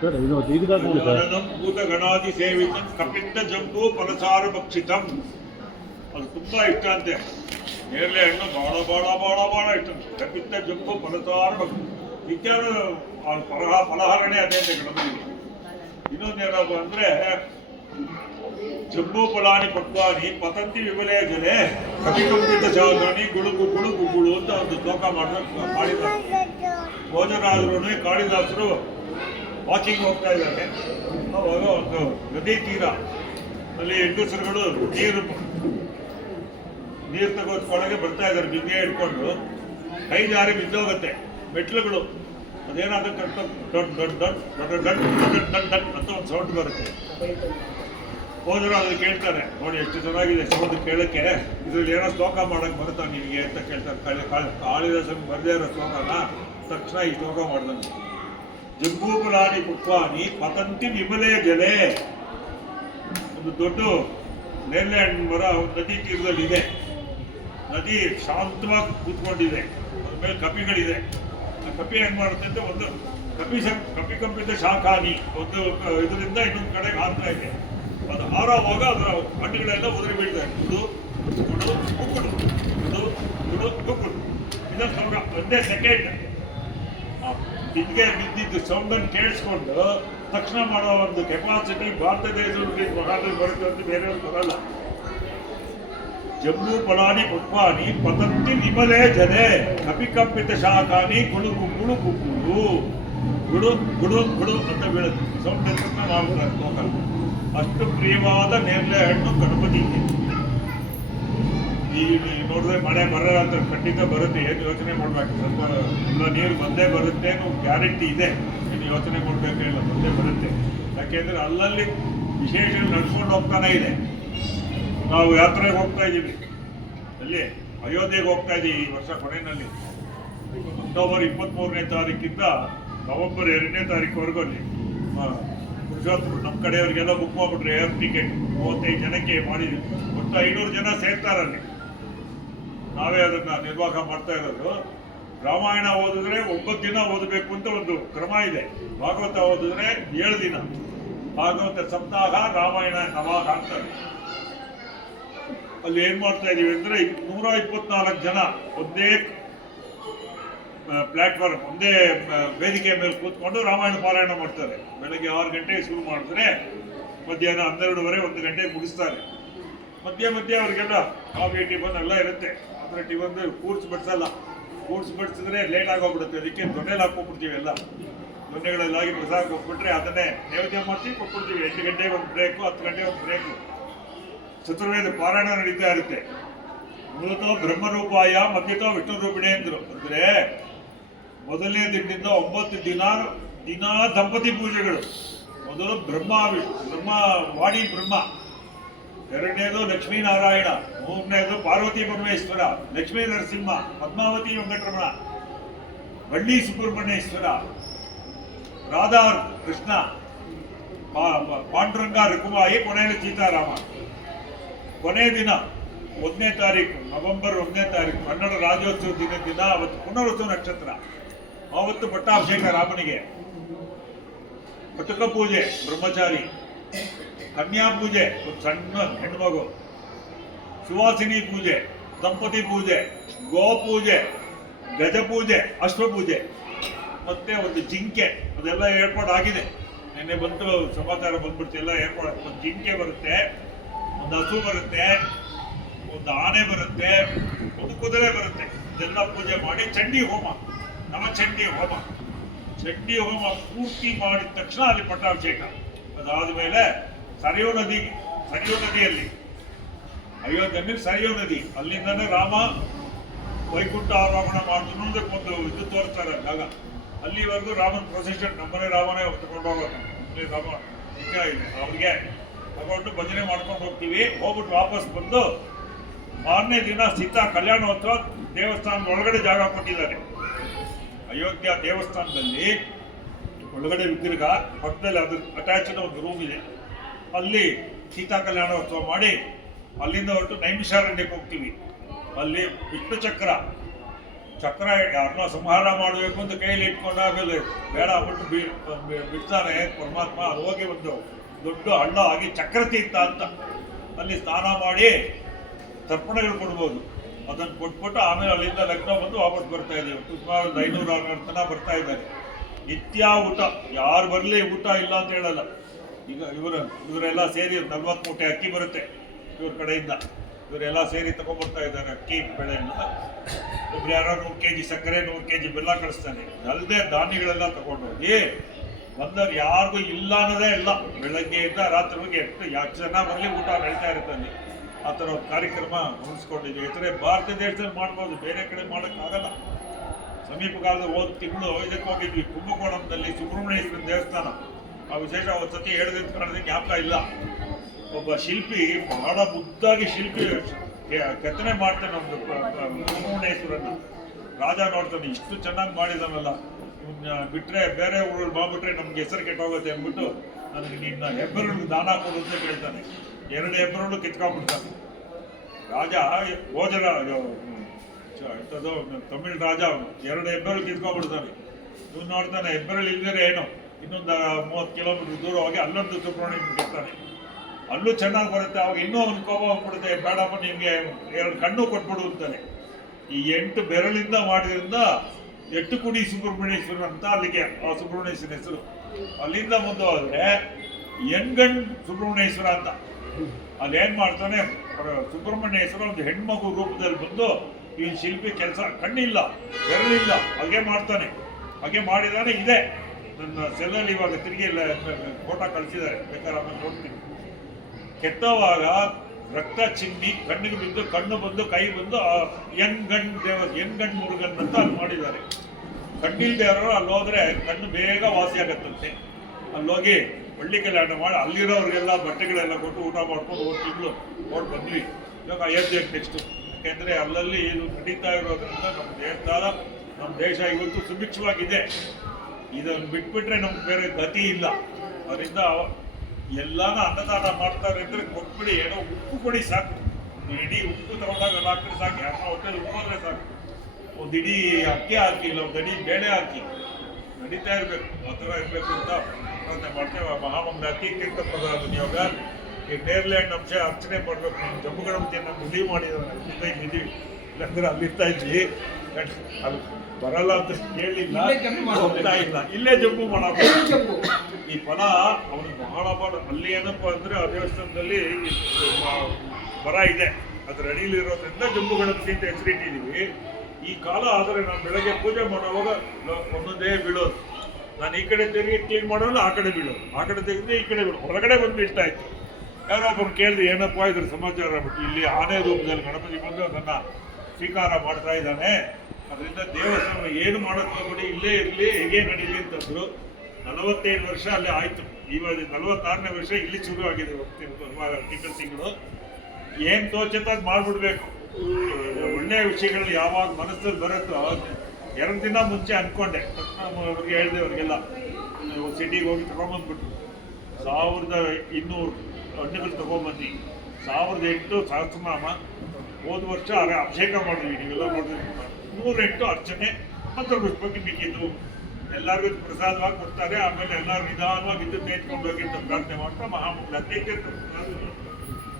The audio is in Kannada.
ಸರ್ ಇದು ಈಗದಾಗಲಿ ಸರ್ ಭೂತ ಗಣಾದಿ ಸೇವಿತ ಕಪಿತ್ತ ಜಂಬು ಫಲಸಾರ ಭಕ್ಷಿತಂ ಅದು ತುಂಬಾ ಇಷ್ಟ ಅಂತೆ. ನೇರಳೆ ಹಣ್ಣು ಬಹಳ ಬಹಳ ಬಹಳ ಬಹಳ ಇಷ್ಟ. ಕಪಿತ್ತ ಜಂಬು ಫಲಸಾರ ನಿತ್ಯಾನು ಫಲಹಾರನೇ ಅದೇ ಅಂತೆ ಗಣಪತಿಗೆ. ಇನ್ನೊಂದೇನಪ್ಪ ಅಂದ್ರೆ ಜಂಬೂ ಫಲಾನಿ ಪಕ್ವಾನಿ ಪತಂತಿ ವಿಮಲೇ ಜಲೆ ಕಪಿಕಂಪಿತ ಸಾಧನಿ ಗುಳುಗು ಗುಳುಗು ಗುಳು ಅಂತ ಒಂದು ಶ್ಲೋಕ ಮಾಡಿದ್ದಾರೆ. ಭೋಜರಾಜರು ಕಾಳಿದಾಸರು ವಾಕಿಂಗ್ ಹೋಗ್ತಾ ಇದ್ದಾರೆ. ಅವಾಗ ಒಂದು ನದಿ ತೀರ ಅಲ್ಲಿ ಹೆಂಗಸರುಗಳು ನೀರು ತಗೋದ್ಕೊಳಗೆ ಬರ್ತಾ ಇದ್ದಾರೆ. ಬಿಂದಿಗೆ ಇಟ್ಕೊಂಡು ಕೈ ಜಾರಿ ಬಿದ್ದೋಗುತ್ತೆ ಮೆಟ್ಲುಗಳು. ಅದೇನಾಗುತ್ತೆ ದೊಡ್ಡ ದೊಡ್ಡ ದೊಡ್ಡ ದೊಡ್ಡ ದೊಡ್ಡ ದೊಡ್ಡ ದೊಡ್ಡ ಅಂತ ಒಂದು ಸೌಂಡ್ ಬರುತ್ತೆ. ಹೋದ್ರು ಅದನ್ನು ಕೇಳ್ತಾರೆ, ನೋಡಿ ಎಷ್ಟು ಚೆನ್ನಾಗಿದೆ ಸೌಂಡ್ ಕೇಳಕ್ಕೆ, ಇದ್ರಲ್ಲಿ ಏನೋ ಶ್ಲೋಕ ಮಾಡಕ್ಕೆ ಬರುತ್ತಾ ನಿನಗೆ ಅಂತ ಕೇಳ್ತಾರೆ. ಕಾಳಿದಾಸನ್ ಬರದೇ ಇರೋ ಶ್ಲೋಕನ ತಕ್ಷಣ ಈ ಶ್ಲೋಕ ಮಾಡ್ದಂಗೆ. ಜಂಬೂಫಲಾನಿ ಪುಷ್ಪಾನಿ ಪತಂತಿ ವಿಮಲೇ ಜಲೆ. ಒಂದು ದೊಡ್ಡ ನೇರಳೆ ಹಣ್ಣು ಮರ ನದಿ ತೀರದಲ್ಲಿದೆ. ನದಿ ಶಾಂತವಾಗಿ ಕೂತ್ಕೊಂಡಿದೆ. ಅದ್ರ ಮೇಲೆ ಕಪಿಗಳಿದೆ. ಆ ಕಪಿ ಏನ್ ಮಾಡುತ್ತೆ ಅಂತ ಒಂದು ಕಪಿ ಕಂಪಿತ ಶಾಖಾನಿ ಒಂದು ಇದರಿಂದ ಇನ್ನೊಂದು ಕಡೆಗೆ ಹಾರ್ತಾ ಇದೆ. ಅದು ಹಾರೋವಾಗ ಅದರ ಹಣ್ಣುಗಳೆಲ್ಲ ಉದುರಿ ಬೀಳ್ತಾರೆ. ಗುಡು ಗುಡು ಕುಕ್ಕುಡು ಗುಡು ಗುಡು ಕುಕ್ಕುಡು. ಇದನ್ನು ಸೌಂಡ್ ಒಂದೇ ಸೆಕೆಂಡ್ ಬಿದ್ದಿಗೆ ಬಿದ್ದಿದ್ದು ಸೌಂಡನ್ನು ಕೇಳಿಸ್ಕೊಂಡು ತಕ್ಷಣ ಮಾಡೋ ಒಂದು ಕೆಪಾಸಿಟಿ ಭಾರತ ದೇಶದಲ್ಲಿ ಮಹಾದಲ್ಲಿ ಬರುತ್ತೆ ಅಂತ ಬೇರೆಯವ್ರು ಬರಲ್ಲ. ಜಂಬೂ ಫಲಾನಿ ಪುಷ್ಪಾನಿ ಪತಂತಿ ವಿಮಲೇ ಜಲೆ ಕಪಿಕಂಪಿತ ಶಾಖಾನಿ ಗುಳುಗು ಗುಳುಗು ಗುಳು ಗುಡು ಗುಡು ಗುಡು ಅಂತ ಬೀಳುತ್ತೆ. ಸೌಂಡ್ ತಕ್ಷಣ ಮಾಡ್ತಾರೆ ಲೋಕಲ್. ಅಷ್ಟು ಪ್ರಿಯವಾದ ನೇರಳೆ ಹಣ್ಣು ಗಣಪತಿಗೆ. ಈಗ ನೋಡಿದ್ರೆ ಮಳೆ ಬರಲ್ಲ ಅಂತ ಖಂಡಿತ ಬರುತ್ತೆ. ಏನು ಯೋಚನೆ ಮಾಡಬೇಕು, ಸ್ವಲ್ಪ ಎಲ್ಲ ನೀರು ಬಂದೇ ಬರುತ್ತೆ ಅನ್ನೋ ಗ್ಯಾರಂಟಿ ಇದೆ. ಏನು ಯೋಚನೆ ಮಾಡಬೇಕಿಲ್ಲ, ಬಂದೇ ಬರುತ್ತೆ. ಯಾಕೆಂದರೆ ಅಲ್ಲಲ್ಲಿ ವಿಶೇಷ ನಡ್ಕೊಂಡು ಹೋಗ್ತಾನೆ ಇದೆ. ನಾವು ಯಾತ್ರೆಗೆ ಹೋಗ್ತಾ ಇದ್ದೀವಿ, ಅಲ್ಲಿ ಅಯೋಧ್ಯೆಗೆ ಹೋಗ್ತಾ ಇದ್ದೀವಿ ಈ ವರ್ಷ ಕೊನೆಯಲ್ಲಿ. ಅಕ್ಟೋಬರ್ 23ನೇ ತಾರೀಕಿಂದ ನವೆಂಬರ್ 2ನೇ ತಾರೀಕುವರೆಗೂ ಅಲ್ಲಿ ಪುರುಷೋತ್ತಮ ನಮ್ಮ ಕಡೆಯವರಿಗೆಲ್ಲ ಬುಕ್ ಮಾಡಿಬಿಟ್ರೆ ಏರ್ ಟಿಕೆಟ್ 35 ಜನಕ್ಕೆ ಮಾಡಿದ್ವಿ. ಒಟ್ಟು 500 ಜನ ಸೇರ್ತಾರಲ್ಲಿ. ನಾವೇ ಅದನ್ನ ನಿರ್ವಾಹ ಮಾಡ್ತಾ ಇರೋದು. ರಾಮಾಯಣ ಓದಿದ್ರೆ 9 ದಿನ ಓದಬೇಕು ಅಂತ ಒಂದು ಕ್ರಮ ಇದೆ. ಭಾಗವತ ಓದಿದ್ರೆ 7 ದಿನ. ಭಾಗವತ ಸಪ್ತಾಹ, ರಾಮಾಯಣ ನವಾಹ ಅಂತಾರೆ. ಅಲ್ಲಿ ಏನ್ ಮಾಡ್ತಾ ಇದೀವಿ ಅಂದ್ರೆ 124 ಜನ ಒಂದೇ ಪ್ಲಾಟ್ಫಾರ್ಮ್, ಒಂದೇ ವೇದಿಕೆ ಮೇಲೆ ಕೂತ್ಕೊಂಡು ರಾಮಾಯಣ ಪಾರಾಯಣ ಮಾಡ್ತಾರೆ. ಬೆಳಗ್ಗೆ 6 ಗಂಟೆಗೆ ಶುರು ಮಾಡಿದ್ರೆ ಮಧ್ಯಾಹ್ನ 12:30 1 ಗಂಟೆಗೆ ಮುಗಿಸ್ತಾರೆ. ಮಧ್ಯೆ ಅವ್ರಿಗೆಲ್ಲ ಕಾಫಿ ಟಿಫನ್ ಎಲ್ಲ ಇರುತ್ತೆ. ಆದರೆ ಟಿಫನ್ ಕೂರ್ಸ್ ಬಡಿಸಲ್ಲ. ಕೂರ್ಸ್ ಬಡಿಸಿದ್ರೆ ಲೇಟ್ ಆಗೋಗ್ಬಿಡುತ್ತೆ. ಅದಕ್ಕೆ ದೊಣ್ಣೆಲಿ ಹಾಕ್ಕೊಬಿಡ್ತೀವಿ. ಎಲ್ಲ ದೊಣ್ಣೆಗಳಲ್ಲಾಗಿ ಪ್ರಸಾದ ಕೊಟ್ಬಿಟ್ರೆ ಅದನ್ನೇ ನೈವೇದ್ಯ ಮಾಡ್ತೀವಿ, ಕೊಟ್ಬಿಡ್ತೀವಿ. 8 ಗಂಟೆಗೆ ಒಂದು ಬ್ರೇಕು, 10 ಗಂಟೆಗೆ ಒಂದು ಬ್ರೇಕು. ಚತುರ್ವೇದ ಪಾರಾಯಣ ನಡೀತಾ ಇರುತ್ತೆ. ಮೂಲತಃ ಬ್ರಹ್ಮರೂಪಾಯ ಮಧ್ಯತಃ ವಿಷ್ಣು ರೂಪಿಣಿ ಅಂದ್ರು. ಅಂದ್ರೆ ಮೊದಲನೇ ದಿನದಿಂದ 9 ದಿನ ದಂಪತಿ ಪೂಜೆಗಳು. ಮೊದಲು ಬ್ರಹ್ಮ ವಾಣಿ ಬ್ರಹ್ಮ, ಎರಡನೇದು ಲಕ್ಷ್ಮೀನಾರಾಯಣ, ಮೂರನೇದು ಪಾರ್ವತಿ ಪರಮೇಶ್ವರ, ಲಕ್ಷ್ಮೀ ನರಸಿಂಹ, ಪದ್ಮಾವತಿ ವೆಂಕಟರಮಣ, ಬಳ್ಳಿ ಸುಬ್ರಹ್ಮಣ್ಯೇಶ್ವರ, ರಾಧಾ ಕೃಷ್ಣ, ಪಾಂಡುರಂಗ ರುಕುಮಾಯಿ, ಕೊನೆಯಲ್ಲಿ ಸೀತಾರಾಮ. ಕೊನೆ ದಿನ 1ನೇ ತಾರೀಕು ನವೆಂಬರ್ 1ನೇ ತಾರೀಕು ಕನ್ನಡ ರಾಜ್ಯೋತ್ಸವ ದಿನ ಅವತ್ತು ಪುನರುತ್ಸವ ನಕ್ಷತ್ರ. ಆವತ್ತು ಪಟ್ಟಾಭಿಷೇಕ ರಾಮನಿಗೆ, ಪಟುಕ ಪೂಜೆ ಬ್ರಹ್ಮಚಾರಿ, ಕನ್ಯಾ ಪೂಜೆ ಒಂದು ಸಣ್ಣ ಹೆಣ್ಮಗು, ಸುವಾಸಿನಿ ಪೂಜೆ, ದಂಪತಿ ಪೂಜೆ, ಗೋ ಪೂಜೆ, ಗಜ ಪೂಜೆ, ಅಶ್ವಪೂಜೆ, ಮತ್ತೆ ಒಂದು ಜಿಂಕೆ. ಅದೆಲ್ಲ ಏರ್ಪಾಡು ಆಗಿದೆ. ನಿನ್ನೆ ಬಂತು ಸಮಾಚಾರ ಬಂದ್ಬಿಡ್ತು. ಎಲ್ಲ ಏರ್ಪಾಡು. ಒಂದು ಜಿಂಕೆ ಬರುತ್ತೆ, ಒಂದು ಹಸು ಬರುತ್ತೆ, ಒಂದು ಆನೆ ಬರುತ್ತೆ, ಒಂದು ಕುದುರೆ ಬರುತ್ತೆ. ಇದೆಲ್ಲ ಪೂಜೆ ಮಾಡಿ ಚಂಡಿ ಹೋಮ, ಚಂಡಿ ಹೋಮ ಪೂರ್ತಿ ಮಾಡಿದ ತಕ್ಷಣ ಅಲ್ಲಿ ಪಟ್ಟಾಭಿಷೇಕ. ಅದಾದ್ಮೇಲೆ ಸರಿಯೂ ನದಿಯಲ್ಲಿ ಅಯೋಧ್ಯೆ ಸರಿಯೂ ನದಿ, ಅಲ್ಲಿಂದನೇ ರಾಮ ವೈಕುಂಠ ಆರೋಹಣ ಮಾಡಿದ್ರು. ಒಂದು ಇದು ತೋರಿಸ್ತಾರೆ ಜಾಗ. ಅಲ್ಲಿವರೆಗೂ ರಾಮನ ಪ್ರೊಸೆಷನ್, ನಮ್ಮನೆ ರಾಮನೇ ತಗೊಂಡು ಹೋಗೋದು. ರಾಮ ಇದೆ, ಅವ್ರಿಗೆ ತಗೊಂಡು ಭಜನೆ ಮಾಡ್ಕೊಂಡು ಹೋಗ್ತೀವಿ. ಹೋಗ್ಬಿಟ್ಟು ವಾಪಸ್ ಬಂದು 6ನೇ ದಿನ ಸೀತಾ ಕಲ್ಯಾಣೋತ್ಸವ ದೇವಸ್ಥಾನದ ಒಳಗಡೆ ಜಾಗ ಕೊಟ್ಟಿದ್ದಾರೆ. ಅಯೋಧ್ಯ ದೇವಸ್ಥಾನದಲ್ಲಿ ಒಳಗಡೆ ವಿಗ್ರಹ ಪಕ್ಕದಲ್ಲಿ ಅದ್ರ ಅಟ್ಯಾಚ್ಡ್ ಒಂದು ರೂಮ್ ಇದೆ. ಅಲ್ಲಿ ಸೀತಾ ಕಲ್ಯಾಣೋತ್ಸವ ಮಾಡಿ ಅಲ್ಲಿಂದ ಹೊರಟು ನೈಮಿಷಾರಣ್ಯಕ್ಕೆ ಹೋಗ್ತೀವಿ. ಅಲ್ಲಿ ವಿಷ್ಣು ಚಕ್ರ ಚಕ್ರ ಯಾರನ್ನ ಸಂಹಾರ ಮಾಡಬೇಕು ಅಂತ ಕೈಯಲ್ಲಿ ಇಟ್ಕೊಂಡು ಆಮೇಲೆ ಬೇಡ ಬಿಟ್ಟು ಬಿಡ್ತಾನೆ ಪರಮಾತ್ಮ. ಅದು ಹೋಗಿ ಒಂದು ದೊಡ್ಡ ಹಳ್ಳ ಆಗಿ ಚಕ್ರ ತೀರ್ಥ ಅಂತ ಅಲ್ಲಿ ಸ್ನಾನ ಮಾಡಿ ತರ್ಪಣಗಳು ಕೊಡ್ಬೋದು. ಅದನ್ನು ಕೊಟ್ಬಿಟ್ಟು ಆಮೇಲೆ ಅಲ್ಲಿಂದ ಲಗ್ನ ಬಂದು ವಾಪಸ್ ಬರ್ತಾ ಇದ್ದೀವಿ. ಸುಮಾರು 500-600 ತನ ಬರ್ತಾ ಇದ್ದಾರೆ. ನಿತ್ಯ ಊಟ, ಯಾರು ಬರಲಿ ಊಟ ಇಲ್ಲ ಅಂತ ಹೇಳಲ್ಲ. ಈಗ ಇವರೆಲ್ಲ ಸೇರಿ 40 ಮೂಟೆ ಅಕ್ಕಿ ಬರುತ್ತೆ ಇವ್ರ ಕಡೆಯಿಂದ. ಇವರೆಲ್ಲ ಸೇರಿ ತಗೊಂಡ್ಬರ್ತಾ ಇದ್ದಾರೆ ಅಕ್ಕಿ ಬೆಳೆಯನ್ನ. ಒಬ್ರು ಯಾರೋ 100 kg ಸಕ್ಕರೆ, 100 kg ಬೆಲ್ಲ ಕಳಿಸ್ತಾನೆ. ಅಲ್ಲದೆ ಧಾನ್ಯಗಳೆಲ್ಲ ತಗೊಂಡೋಗಿ ಬಂದವ್ರು ಯಾರಿಗೂ ಇಲ್ಲ ಅನ್ನೋದೇ ಇಲ್ಲ. ಬೆಳಗ್ಗೆಯಿಂದ ರಾತ್ರಿವರೆಗೆ ಎಷ್ಟು ಜನ ಬರಲಿ ಊಟ ನಡೀತಾ ಇರುತ್ತೆ. ಆ ಥರ ಒಂದು ಕಾರ್ಯಕ್ರಮ ಉಳಿಸ್ಕೊಂಡಿದ್ವಿ. ಯಾಕಂದರೆ ಭಾರತ ದೇಶದಲ್ಲಿ ಮಾಡ್ಬೋದು, ಬೇರೆ ಕಡೆ ಮಾಡೋಕ್ಕಾಗಲ್ಲ. ಸಮೀಪ ಕಾಲದ ಹೋದ ತಿಂಗಳು ಇದಕ್ಕೆ ಹೋಗಿದ್ವಿ, ಕುಂಭಕೋಣಂದಲ್ಲಿ ಸುಬ್ರಹ್ಮಣ್ಯೇಶ್ವರ ದೇವಸ್ಥಾನ. ಆ ವಿಶೇಷ ಒಂದು ಸತಿ ಹೇಳಿದ ಕಾರಣದ ಜ್ಞಾಪಕ ಇಲ್ಲ. ಒಬ್ಬ ಶಿಲ್ಪಿ ಬಹಳ ಮುದ್ದಾಗಿ ಶಿಲ್ಪಿ ಕೆತ್ತನೆ ಮಾಡ್ತಾನೆ ನಮ್ಮದು ಸುಬ್ರಹ್ಮಣ್ಯೇಶ್ವರನ್ನ. ರಾಜ ನೋಡ್ತಾನೆ, ಇಷ್ಟು ಚೆನ್ನಾಗಿ ಮಾಡಿದಾನಲ್ಲ, ಬಿಟ್ಟರೆ ಬೇರೆ ಊರಲ್ಲಿ ಮಾಡ್ಬಿಟ್ರೆ ನಮ್ಗೆ ಹೆಸರು ಕೆಟ್ಟೋಗುತ್ತೆ ಅಂದ್ಬಿಟ್ಟು ನನಗೆ ನಿನ್ನ ಹೆಬ್ಬೆರಳು ದಾನ ಕೊಡು ಅಂತ ಕೇಳ್ತಾನೆ. 2 ಹೆಬ್ಬೆರಳು ಕಿತ್ಕೊಂಡ್ಬಿಡ್ತಾನೆ. ರಾಜ ಭೋಜನ ಇಂಥದ್ದು ತಮಿಳ್ ರಾಜ, 2 ಹೆಬ್ಬೆರಳು ಕಿತ್ಕೊಂಡ್ಬಿಡ್ತಾನೆ. ಇವ್ನು ನೋಡ್ತಾನೆ, ಹೆಬ್ಬೆರಳು ಇಲ್ದಿರ ಏನು, ಇನ್ನೊಂದು 30 ಕಿಲೋಮೀಟರ್ ದೂರ ಹೋಗಿ ಅಲ್ಲೊಂದು ಸುಬ್ರಹ್ಮಣ್ಯ ಕೆತ್ತಾನೆ. ಅಲ್ಲೂ ಚೆನ್ನಾಗಿ ಬರುತ್ತೆ. ಅವಾಗ ಇನ್ನೂ ಒಂದು ಕೋಪ ಹೋಗ್ಬಿಡುತ್ತೆ, ಬೇಡಪ್ಪ ನಿಮಗೆ 2 ಕಣ್ಣು ಕೊಟ್ಬಿಡು ಅಂತಾನೆ. ಈ 8 ಬೆರಳಿಂದ ಮಾಡಿದ್ರಿಂದ 8 ಕುಡಿ ಸುಬ್ರಹ್ಮಣ್ಯೇಶ್ವರ ಅಂತ ಅಲ್ಲಿಗೆ ಆ ಸುಬ್ರಹ್ಮಣ್ಯೇಶ್ವರ ಹೆಸರು. ಅಲ್ಲಿಂದ ಮುಂದೆ ಹೋದ್ರೆ ಎಣ್ಗಣ್ ಸುಬ್ರಹ್ಮಣ್ಯೇಶ್ವರ ಅಂತ. ಅಲ್ಲಿ ಏನ್ ಮಾಡ್ತಾನೆ, ಸುಬ್ರಹ್ಮಣ್ಯೇಶ್ವರ ಒಂದು ಹೆಣ್ಮಗು ರೂಪದಲ್ಲಿ ಬಂದು ಈ ಶಿಲ್ಪಿ ಕೆಲಸ, ಕಣ್ಣಿಲ್ಲ ಬೆರಳಿಲ್ಲ, ಹಾಗೆ ಮಾಡ್ತಾನೆ. ಹಾಗೆ ಮಾಡಿದಾನೆ. ಇದೆ ನನ್ನ ಸೆಲ್ಲಲ್ಲಿ ಇವಾಗ ತಿರುಗಿ ಫೋಟೋ ಕಳಿಸಿದ್ದಾರೆ, ಬೇಕಾದ್ರೆ ಆಮೇಲೆ ನೋಡ್ತೀನಿ. ಕೆತ್ತವಾಗ ರಕ್ತ ಚಿಮ್ಮಿ ಕಣ್ಣಿಗೆ ಬಿದ್ದು, ಕಣ್ಣು ಬಂದು, ಕೈ ಬಂದು ಎಣ್ಗಣ್ ಮುರುಗನ್ ಅಂತ ಅಲ್ಲಿ ಮಾಡಿದ್ದಾರೆ. ಕಣ್ಣಿಲ್ದೇವರು ಅಲ್ಲಿ ಹೋದ್ರೆ ಕಣ್ಣು ಬೇಗ ವಾಸಿ ಆಗತ್ತಂತೆ. ಅಲ್ಲೋಗಿ ಒಳ್ಳೆ ಕಲ್ಯಾಣ ಮಾಡಿ ಅಲ್ಲಿರೋರಿಗೆಲ್ಲ ಬಟ್ಟೆಗಳೆಲ್ಲ ಕೊಟ್ಟು ಊಟ ಮಾಡ್ಕೊಂಡು 1 ತಿಂಗಳು ನೋಡಿ ಬಂದ್ವಿ. ಇವಾಗ ಅಯೋಧ್ಯೆಗೆ ನೆಕ್ಸ್ಟು. ಯಾಕೆಂದರೆ ಅಲ್ಲಲ್ಲಿ ಇದು ನಡೀತಾ ಇರೋದ್ರಿಂದ ನಮ್ಮ ದೇಶ ಇವತ್ತು ಸುಭಿಕ್ಷವಾಗಿದೆ. ಇದನ್ನು ಬಿಟ್ಬಿಟ್ರೆ ನಮ್ಗೆ ಬೇರೆ ಗತಿ ಇಲ್ಲ. ಅದರಿಂದ ಎಲ್ಲಾನ ಅನ್ನದಾನ ಮಾಡ್ತಾರೆ ಅಂದರೆ ಕೊಟ್ಬಿಡಿ, ಏನೋ ಉಪ್ಪು ಕೊಡಿ ಸಾಕು. ಇಡೀ ಉಪ್ಪು ತಗೊಂಡಾಗ ಎಲ್ಲ ಹಾಕಿದ್ರೆ ಸಾಕು, ಯಾರ ಹೊಟ್ಟೆಲಿ ಉಪ್ಪು ಅಂದರೆ ಸಾಕು. ಒಂದು ಇಡೀ ಅಕ್ಕಿ ಹಾಕಿ, ಇಲ್ಲ ಒಂದು ಅಡಿ ಬೇಳೆ ಹಾಕಿ ನಡೀತಾ ಇರಬೇಕು. ಆ ಥರ ಇರಬೇಕು ಅಂತ ಪ್ರಾರ್ಥನೆ ಮಾಡ್ತೇವೆ. ಮಹಾಮಂಗಳ ಅಕ್ಕಿ ಕೀರ್ತಪದ ನಿಯೋಗ ಈ ನೇರ್ಲ್ಯಾಂಡ್ ಅಂಶ ಅರ್ಚನೆ ಮಾಡಬೇಕು. ನಮ್ಮ ಜಮ್ಮು ಗಣಪತಿಯನ್ನು ನಿಧಿ ಮಾಡಿದ್ದಾರೆ, ಅಲ್ಲಿಂದ ಇದ್ದೀವಿ. ಇಲ್ಲಾಂದ್ರೆ ಅಲ್ಲಿರ್ತಾ ಇದ್ವಿ, ಅಲ್ಲಿ ಬರಲ್ಲ ಅಂತ ಹೇಳಿಲ್ಲ, ಹೋಗ್ತಾ ಇಲ್ಲ, ಇಲ್ಲೇ ಜಮ್ಮು ಮಾಡಬೇಕು. ಈ ಫಲ ಅವನು ಬಹಳ ಅಲ್ಲಿ ಏನಪ್ಪ ಅಂದರೆ ಆ ದೇವಸ್ಥಾನದಲ್ಲಿ ಮರ ಇದೆ, ಅದ್ರ ಅಡಿಲಿರೋದ್ರಿಂದ ಜಮ್ಮು ಗಣಪತಿ ಅಂತ ಹೆಸರಿಟ್ಟಿದ್ದೀವಿ. ಈ ಕಾಲ ಆದರೆ ನಾನು ಬೆಳಗ್ಗೆ ಪೂಜೆ ಮಾಡುವಾಗ ಒಂದೊಂದೇ ಬೀಳೋದು. ನಾನು ಈ ಕಡೆ ತೆರಿಗೆ ಕ್ಲೀನ್ ಮಾಡೋಲ್ಲ, ಆ ಕಡೆ ಬೀಳೋದು, ಆ ಕಡೆ ತೆಗೆದ್ರೆ ಈ ಕಡೆ ಬೀಳೋದು, ಹೊರಗಡೆ ಬಂದು ಇಷ್ಟ ಆಯ್ತು. ಯಾರೋ ಒಬ್ಬರು ಕೇಳಿದ್ರು, ಏನಪ್ಪ ಇದ್ರ ಸಮಾಚಾರ ಬಿಟ್ಟು ಇಲ್ಲಿ ಆನೆ ರೂಪದಲ್ಲಿ ಗಣಪತಿ ಬಂದು ಅದನ್ನು ಸ್ವೀಕಾರ ಮಾಡ್ತಾ ಇದ್ದಾನೆ, ಅದರಿಂದ ದೇವಸ್ಥಾನ ಏನು ಮಾಡೋದು ಬಿಡಿ, ಇಲ್ಲೇ ಇರಲಿ, ಹೇಗೆ ನಡೀಲಿ ಅಂತಂದ್ರು. 45 ವರ್ಷ ಅಲ್ಲಿ ಆಯಿತು. ಇವಾಗ 46ನೇ ವರ್ಷ ಇಲ್ಲಿ ಶುರು ಆಗಿದೆ. ತಿಂಗಳು ಏನು ತೋಚತ ಅದು ಮಾಡಿಬಿಡ್ಬೇಕು. ಒಳ್ಳೆಯ ವಿಷಯಗಳು ಯಾವಾಗ ಮನಸ್ಸಲ್ಲಿ ಬರುತ್ತೋ 2 ದಿನ ಮುಂಚೆ ಅಂದ್ಕೊಂಡೆ. ಅವ್ರಿಗೆ ಹೇಳಿದೆ, ಅವ್ರಿಗೆಲ್ಲ ಸಿಟಿಗೆ ಹೋಗಿ ತಗೊಂಬಂದ್ಬಿಟ್ರು. 1200 ಹಣ್ಣುಗಳು ತೊಗೊಂಬಂದು 1008 ಸಹಸ್ರನಾಮ. ಹೋದ ವರ್ಷ ಅಭಿಷೇಕ ಮಾಡಿದ್ವಿ, ನೀವೆಲ್ಲ ಮಾಡಿದ್ವಿ. 108 ಅರ್ಚನೆ ಮಂತ್ರ ಪುಷ್ಪಕ್ಕೆ ಮಿಕ್ಕಿದ್ದು ಎಲ್ಲರಿಗೂ ಪ್ರಸಾದವಾಗಿ ಕೊಡ್ತಾರೆ. ಆಮೇಲೆ ಎಲ್ಲರೂ ನಿಧಾನವಾಗಿ ಇದ್ದು ತೇಜ್ಕೊಂಡು ಹೋಗಿ ಅಂತ ಪ್ರಾರ್ಥನೆ ಮಾಡ್ತಾ ಮಹಾಮಂಗಳ